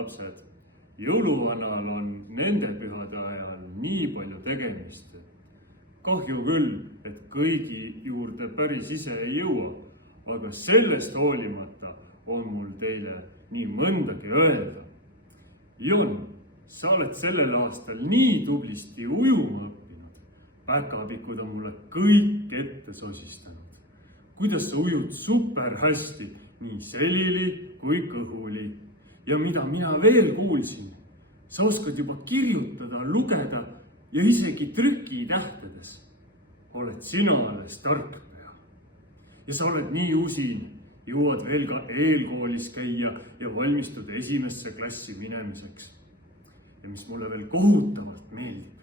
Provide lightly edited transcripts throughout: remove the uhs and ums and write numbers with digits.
lapsed, jõuluvanal on nende pühade ajal nii palju tegemist. Kahju küll, et kõigi juurde päris ise ei jõua, aga sellest hoolimata on mul teile nii mõndagi öelda. Jon, sa oled sellel aastal nii tublisti ujuma õppinud. Päkapikud on mulle kõik ette sosistanud. Kuidas sa ujud super hästi, nii selili kui kõhuli. Ja mida mina veel kuulsin, sa oskad juba kirjutada, lugeda ja isegi trükitähtedes. Oled sina alles tarkpea. Ja sa oled nii usin, jõuad veel ka eelkoolis käia ja valmistud esimesse klassi minemiseks. Ja mis mulle veel kohutavalt meeldib,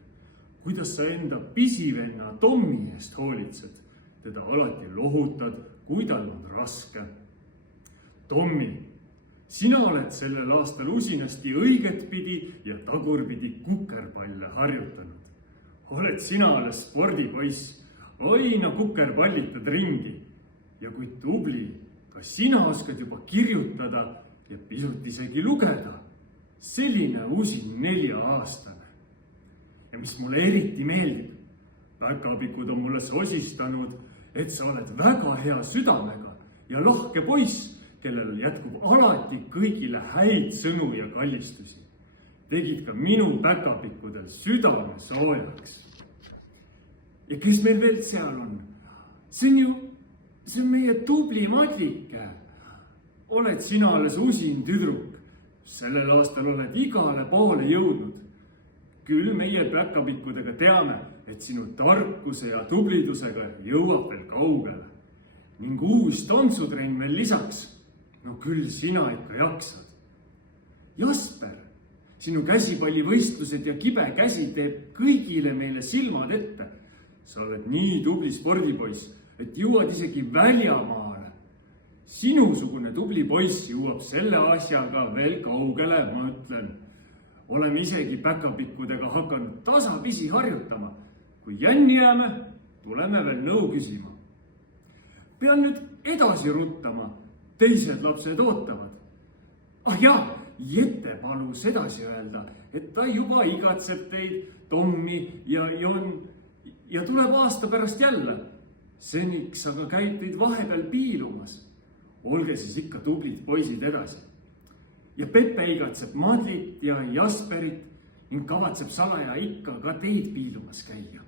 kuidas sa enda pisivenna Tommi eest hoolitsed, teda alati lohutad, kui tal on raske. Tommi, sina oled sellel aastal usinasti õiget pidi ja tagurpidi kukerpalle harjutanud. Oled sina alles spordipoiss, aina kukerpallitad ringi. Ja kui tubli, ka sina oskad juba kirjutada ja pisut isegi lugeda. Selline usin 4-aastane. Ja mis mulle eriti meeldib, päkapikud on mulle sosistanud, et sa oled väga hea südamega ja lahke poiss, kellel jätkub alati kõigile häid sõnu ja kallistusi. Tegid ka minu päkapikkudel südame soojaks. Ja kes meil veel seal on? See on meie tubli Madlike. Oled sina alles usin tüdruk. Sellel aastal oled igale poole jõudnud. Küll meie päkapikkudega teame, et sinu tarkuse ja tublidusega jõuab veel kaugele. Ning uus tantsutrenn veel lisaks. No küll sina ikka jaksad. Jasper, sinu käsipallivõistlused ja kibe käsi teeb kõigile meile silmad ette. Sa oled nii tubli spordipoiss, et jõuad isegi väljamaale. Sinusugune tubli poiss jõuab selle asjaga veel kaugele, ma ütlen. Oleme isegi päkapikkudega hakanud tasapisi harjutama. Kui jänni jääme, tuleme veel nõu küsima. Pean nüüd edasi ruttama. Teised lapsed ootavad. Jaa, Jette palus edasi öelda, et ta juba igatseb teid, Tommi ja Jon, ja tuleb aasta pärast jälle. Seniks aga käib teid vahepeal piilumas. Olge siis ikka tublid poisid edasi. Ja Pepe igatseb Madlit ja Jasperit ning kavatseb salaja ikka ka teid piilumas käia.